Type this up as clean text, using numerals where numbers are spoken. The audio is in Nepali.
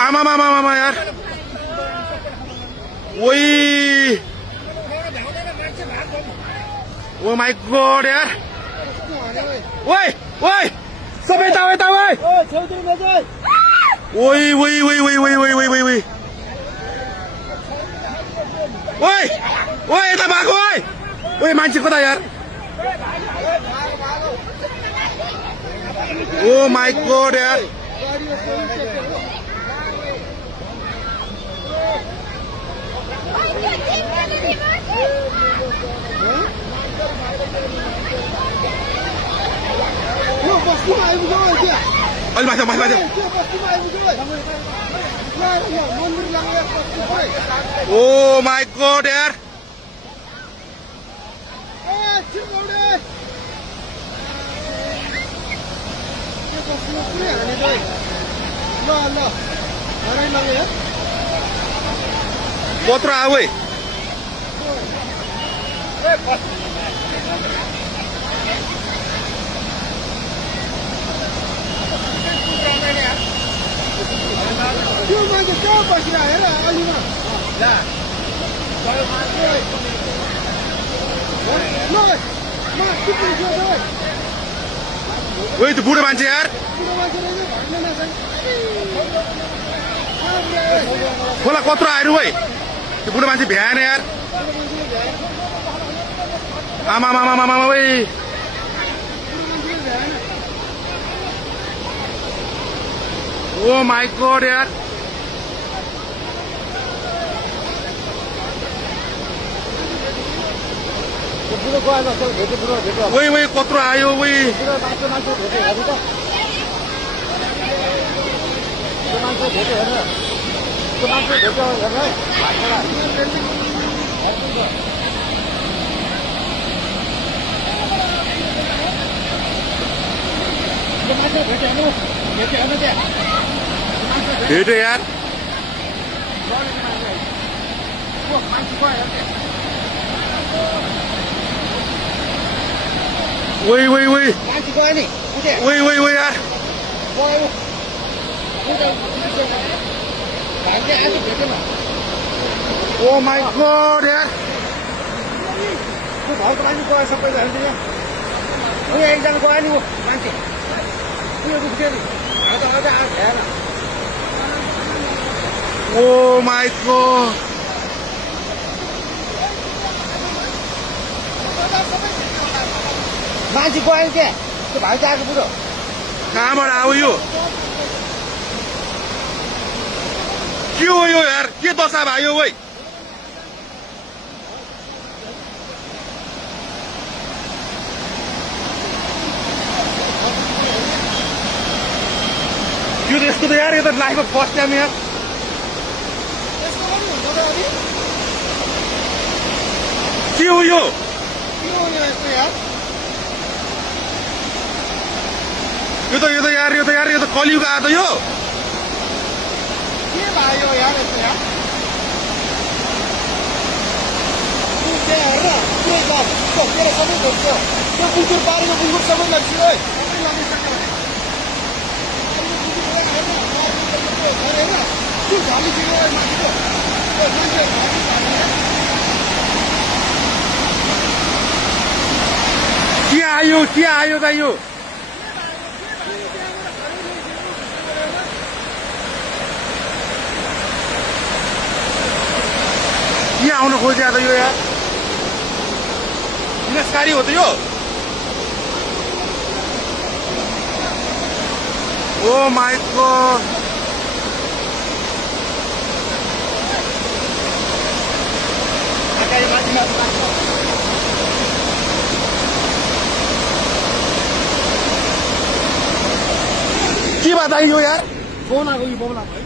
आमा यार ओइ ओ माय गॉड यार ओइ ओइ सबै यता ओइ ओइ ओइ ओइ ओइ ओइ ओइ ओइ ओइ ओइ ओइ ओइ यता भागो ओइ ओइ मान्छे कता यार ओ माय गॉड यार अलि माथि ओ माय गॉड यार कत्रो आऊ है ओइ त्यो बुढो मान्छे यार खोला कत्रो आएर है त्यो बुढो मान्छे भ्याएन यार आमा ओइ ओ माय गॉड यार ओइ ओइ कत्रो आयो ओइ भेट्यो यार ओइ ओइ ओइ ओइ ओइ ओइ यार ओ माय गॉड यार घरको मान्छे गयो सबैजना एकजना गयो नि मान्छे रुख्यो नि आज भएन ओ माय गॉड मान्छे गयो नि त्यहाँ त्यो भाइ आएको बुढो कहाँबाट आऊ यो के हो यो यार के दशा भयो ओइ यो त यस्तो त यार यो त लाइफमा फर्स्ट टाइम यार के हो यो यो त कलियुग आयो त यो के भयो यार यस्तो यार सबै भेट्छ त्यो बुकुर पारेको बुकुर सबै लाग्छ है के आयो त यो के आउन खोज्या त यो यार विनाशकारी हो त यो ओ माय गॉड के बात आयो यार फोन आएको यो बोला